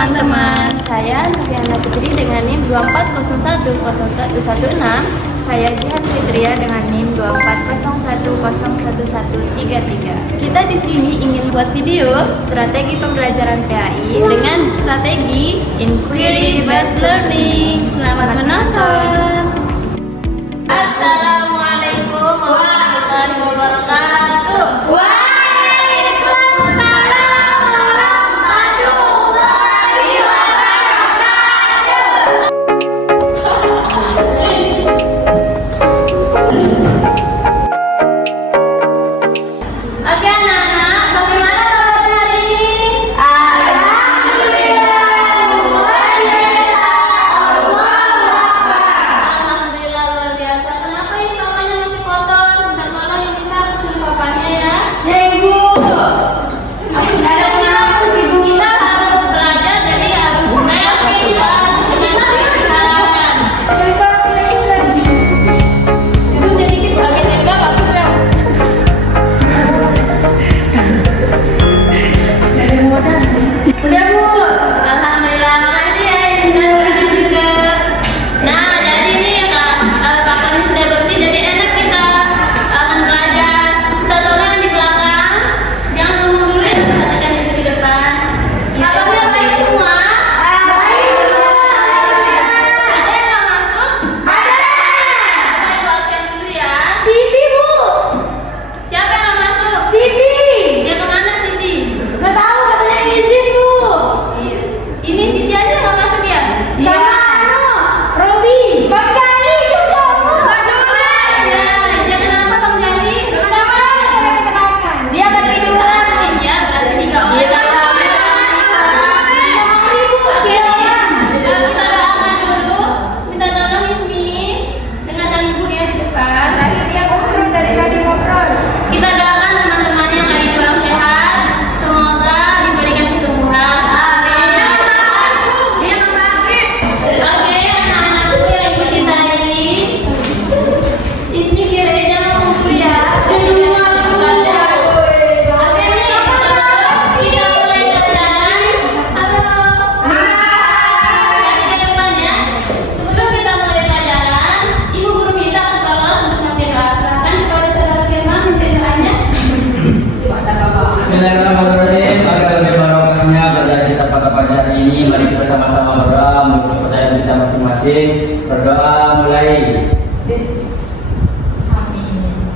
teman-teman, saya Noviana Putri dengan NIM 240101116. Saya Jihan Fitria dengan NIM 240101133. Kita di sini ingin buat video strategi pembelajaran PAI dengan strategi Inquiry Based Learning. Selamat menonton. Assalamualaikum warahmatullahi wabarakatuh. Bismillahirrahmanirrahim. Agar lebih barokahnya belajar kita pada pagi hari ini, mari kita sama-sama berdoa untuk kepercayaan kita masing-masing. Berdoa mulai. Amin.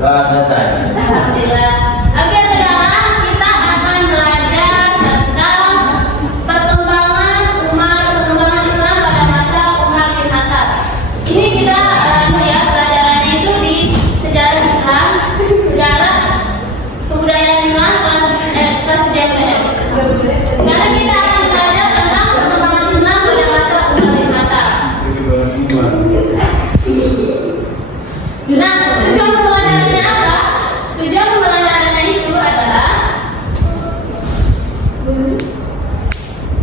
Doa selesai. Alhamdulillah. Oke, sekarang kita akan belajar tentang perkembangan Islam pada masa Umar bin Khattab. Ini kita pelajarannya itu di sejarah Islam, sejarah kebudayaan Islam kelas 3 Sekarang kita akan belajar tentang perkembangan Islam pada masa Umar bin Khattab. Nah, tujuan pembelajarannya apa? Tujuan pembelajarannya itu adalah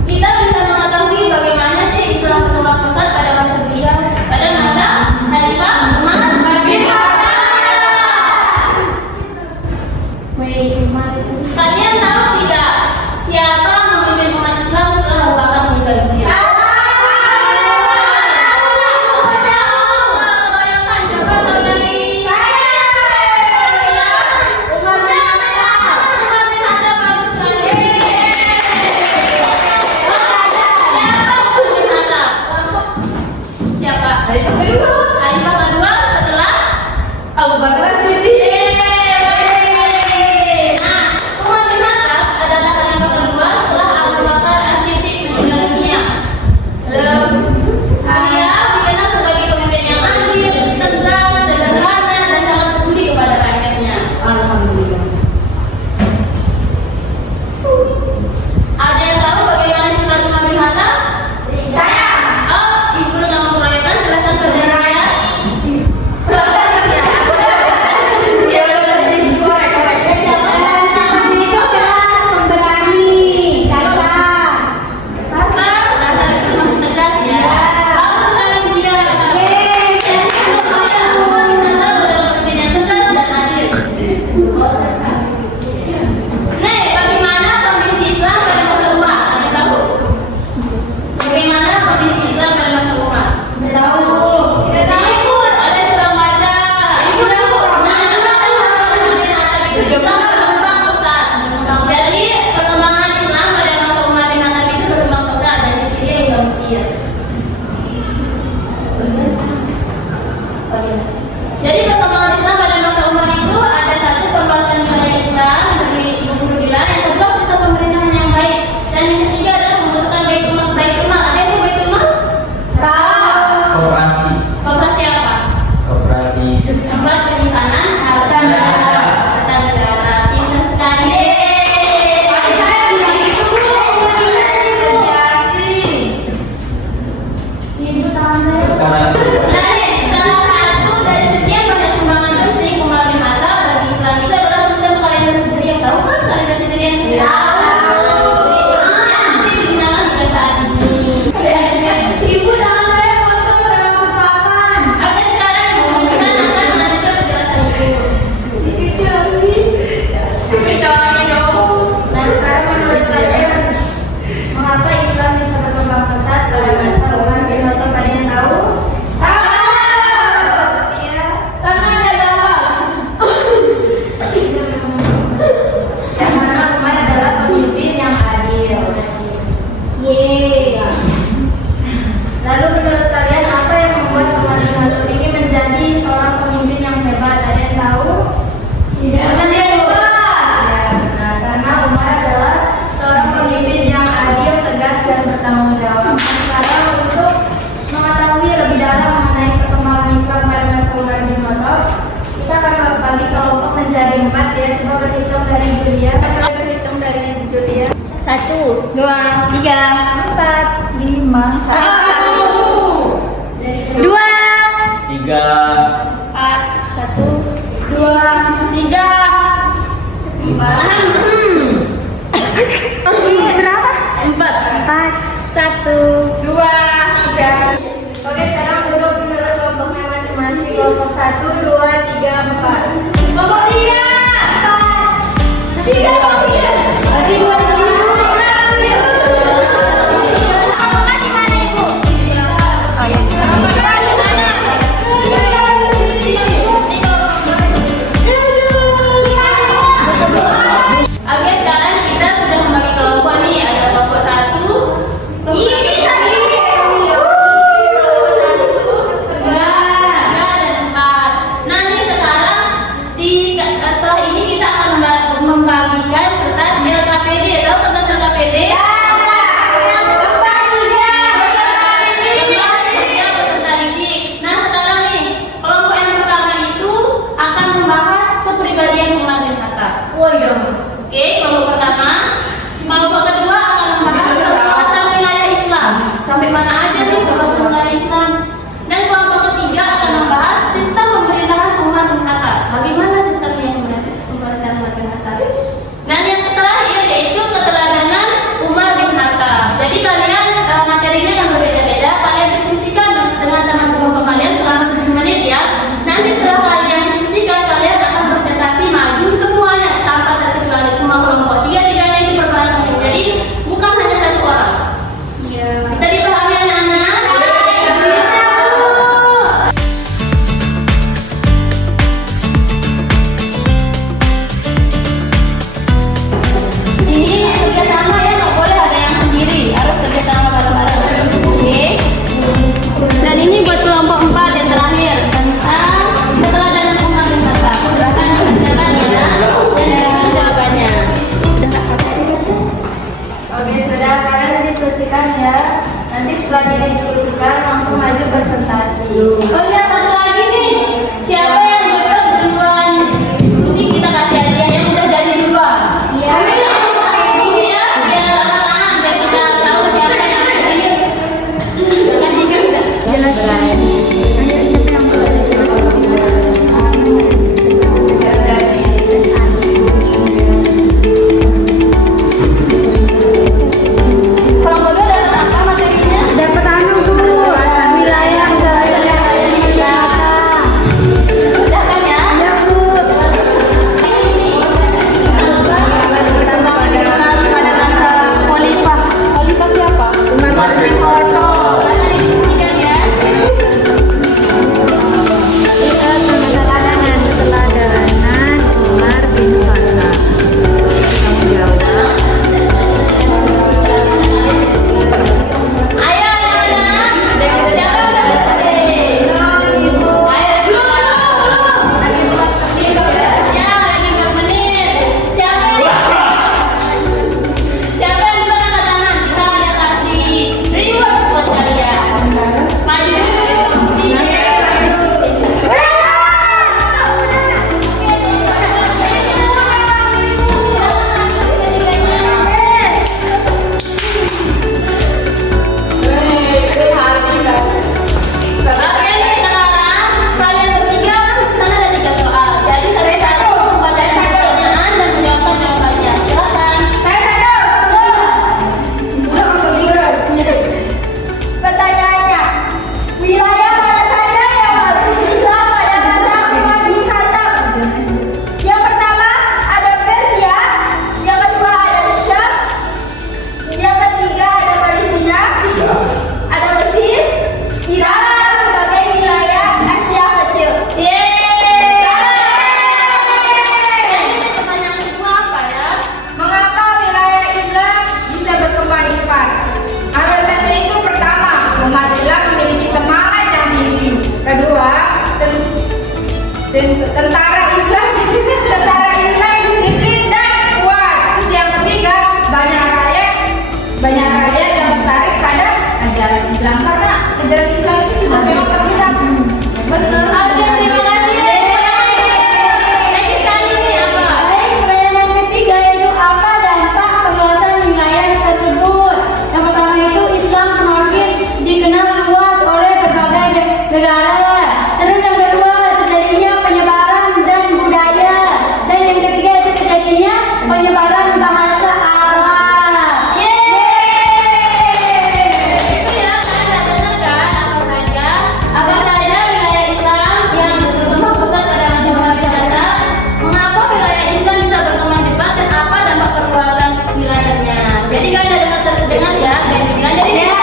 kita bisa mengetahui bagaimana sih Islam berkembang pesat pada masa beliau, pada masa Khalifah Umar bin Khattab. Kalian tahu tidak siapa memimpin umat Islam setelah Abu Bakar meninggal dunia? Khalifah kedua setelah Abu Bakar Siddiq. Nah, Umar bin Khattab adalah khalifah kedua setelah Abu Bakar Siddiq meninggal dunia. Beliau dikenal sebagai pemimpin yang adil, tegas, sederhana, dan sangat peduli kepada rakyatnya. Alhamdulillah. Ada yang tahu bagaimana sifat Umar bin Khattab? Saya. Oh, ibu nama keroyokan, silahkan saudara saya. dua, tiga, empat, lima, satu, dua, tiga, empat, satu, dua, tiga, berapa? empat, Empat, satu, dua, tiga. Oke, sekarang duduk menurut kelompoknya masing-masing. Kelompok 1, 2, 3, 4. Kelompok tiga, tiga, tiga. Bagi dua dulu. Kelompok di mana, Ibu? Oh ya. Kelompok dua di mana? Oke, sekarang kita sudah membagi kelompok nih. Ada kelompok satu, kelompok tiga, dan empat. Nanti sekarang setelah ini kita akan membagikan kertas LKPD. Tahu kertas LKPD? Peserta didik. Nah, sekarang nih kelompok yang pertama itu akan membahas kepribadian Umar bin Khattab. Oke, kelompok pertama. Kelompok kedua akan membahas kebebasan wilayah Islam. Sampai mana aja nih kebebasan wilayah Islam? Dan kelompok ketiga akan membahas sistem pemerintahan Umar bin Khattab. Bagaimana sistemnya pemerintahan Umar bin Khattab? Dan yang terakhir yaitu keteladanan Umar bin Khattab. Jadi kalian materinya yang berbeda-beda. Kalian diskusikan dengan teman kelompok kalian selama 7 menit ya. Nanti setelah kalian diskusikan, kalian akan presentasi maju semuanya tanpa terkecuali semua kelompok. Tiga-tiganya itu berperan penting. Jadi bukan hanya satu orang. Bisa dipahami anak-anak? Ini kerjasama ya, nggak boleh ada yang sendiri, harus kerjasama bareng-bareng. Oke. Dan ini buat kelompok 4 yang terakhir tentang keteladanan Umar bin Khattab. Silakan dikerjakan ya, dan jawabannya. Oke, sudah kalian diskusikan ya. Nanti setelah didiskusikan langsung maju presentasi. Oh iya, satu lagi nih. Siapa yang dapat duluan diskusi kita kasih hadiah yang udah jadi duluan. Iya. Ini ya, biar anak-anak biar kita tahu siapa yang serius. Terima kasih kan. Jelaskan. Kelompok dua dapat apa materinya? Dapat anu Bu, asal wilayah Udah kan ya? Ya Bu. Ini apa? Pada masa Khalifah. Khalifah siapa? Umar bin Khattab. Karena diskusikan ya. Keteladanan Umar bin Khattab. Ayo anak-anak. Siapa yang udah selesai? Ayo dulu. Ya, lagi 4 menit. Siapa yang duluan angkat tangan? Kita ada kasih reward buat kalian. Maju. Oke nih, sekarang kalian bertiga sana ada 3 soal. Jadi satu-satu membacakan pertanyaan dan menjawabkan jawabannya. Silakan. Pertanyaannya, wilayah mana saja yang masuk Islam pada masa Umar bin Khattab? Yang pertama ada Persia, yang kedua ada Syam, yang ketiga ada Palestina, ada Mesir, Irak sebagai wilayah Asia Kecil. Yeay. Jadi pertanyaan kedua apa ya? Mengapa wilayah Islam bisa berkembang cepat? Alasannya itu pertama, umat Islam memiliki semangat yang tinggi. Kedua, tentara Islam disiplin dan kuat. Terus yang ketiga, banyak rakyat yang tertarik pada ajaran Islam karena ajaran Islam itu sudah memang terlihat. Benar. Oke, terima kasih. Next kali ini apa? Pertanyaan ketiga yaitu apa dampak perluasan wilayah negara. Terus yang kedua terjadinya penyebaran dan budaya. Dan yang ketiga itu terjadinya penyebaran bahasa Arab. Itu ya, kalian dengar kan apa saja wilayah Islam yang berkembang pesat pada masyarakat. Mengapa wilayah Islam bisa berkembang cepat dan apa dampak perluasan wilayahnya? Jadi kalian udah dengar ya, dan dibilang jadi ini ya.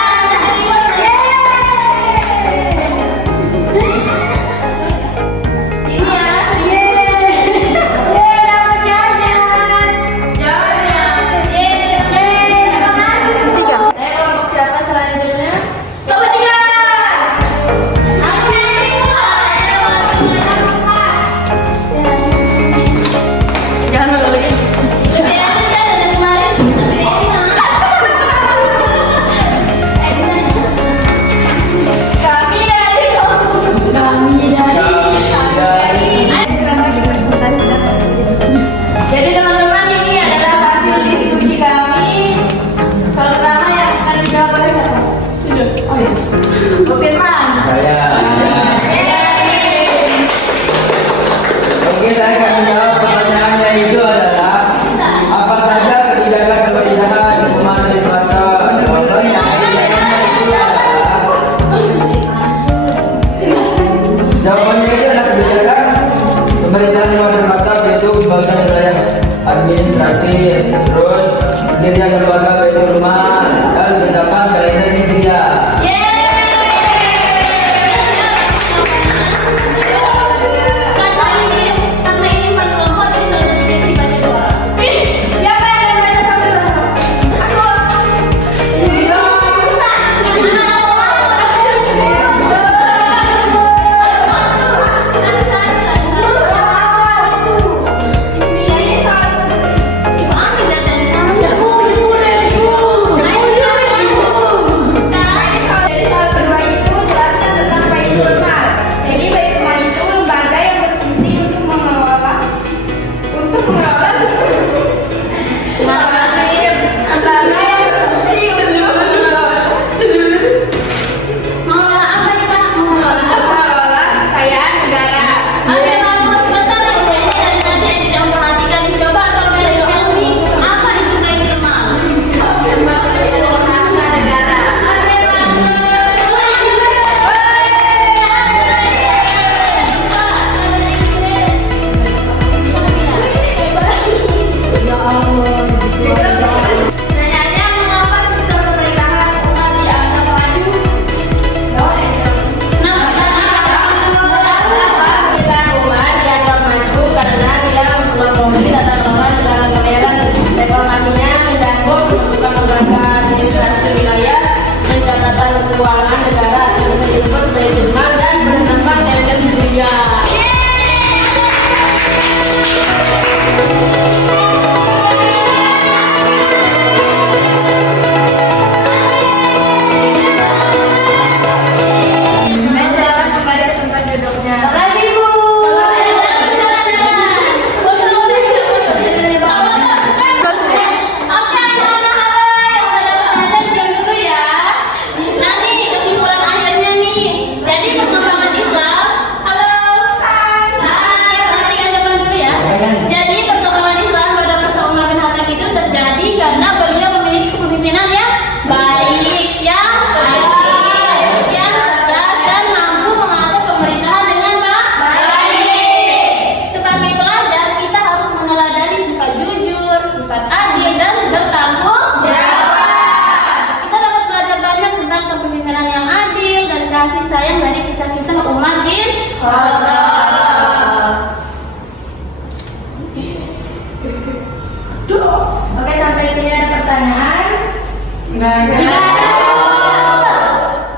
Saya kelompok siapa selanjutnya? Jangan malu-maluin. Lebih enak kan dari kemarin, tapi ini Kami dari Jadi teman-teman, ini adalah hasil diskusi kami. Soal pertama yang akan dijawab oleh siapa? Oh iya. Bu Firman. Saya. Oke, saya akan menjawab pertanyaannya itu adalah apa saja kebijakan pemerintahan hukuman dari masa jawabannya itu adalah kebijakan pemerintahan luar mata yaitu pembagian wilayah administratif, terus pendirian lembaga Baitul Mal dan pendapat kalender hijriah. karena ini paling kelompok jadi satu tiga dibaca dua orang. Siapa yang akan baca satu persatu? Jadi soal kedua itu jelaskan tentang Baitul Mal. Jadi Baitul Mal itu lembaga yang berfungsi untuk mengelola mengelola kekayaan negara. Oke, kamu sebentar ya, kayaknya dari tadi yang tidak memperhatikan dicoba sampai dari ini apa itu Baitul Mal? Lembaga harta negara. Oke, lanjut. Pertanyaannya, mengapa sistem pemerintahan umat dianggap maju? Kenapa pemerintahan umat dianggap maju? Karena dia mengomentari tata kelola negara modern. Reformasinya mencakup pembentukan lembaga administrasi wilayah, pencatatan keuangan negara, yang disebut Baitul Mal, dan penetapan kalender hijriah. Silakan kembali ke tempat duduknya. Makasih, Bu. Oke, anak-anak halo yang udah dapat pelajaran diam dulu ya. Nanti kesimpulan akhirnya nih. Jadi perkembangan Islam. Halo. Hai, perhatikan depan dulu ya. Jadi perkembangan Islam pada masa Umar bin Khattab itu terjadi karena beliau memiliki kepemimpinan yang baik, yang tegas dan mampu mengatur pemerintahan dengan baik. Sebagai pelajar kita harus meneladani sifat jujur, sifat adil dan bertanggung jawab. Kita dapat belajar banyak tentang kepemimpinan yang adil dan kasih sayang dari kisah-kisah Umar bin Khattab. Oke, sampai sini ada pertanyaan?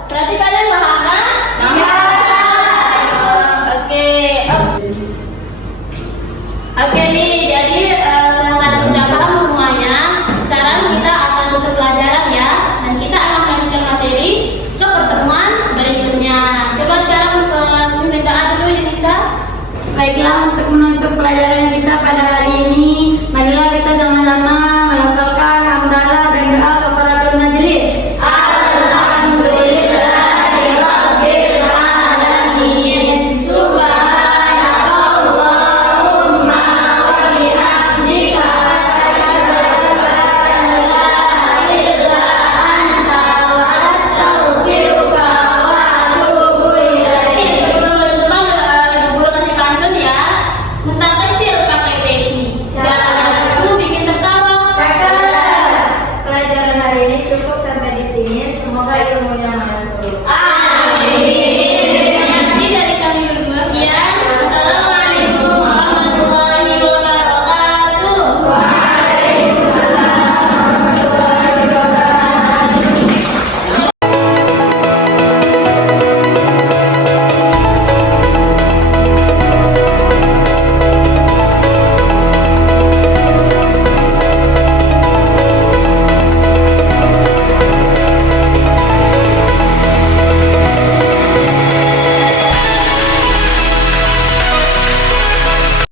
Berarti kalian paham kan? Oke. Oke nih, jadi setelah kalian sudah paham semuanya, sekarang kita akan tutup pelajaran ya, dan kita akan melanjutkan materi ke pertemuan berikutnya. Coba sekarang minta dulu Yunisa. Baiklah, untuk menutup pelajaran kita pada hari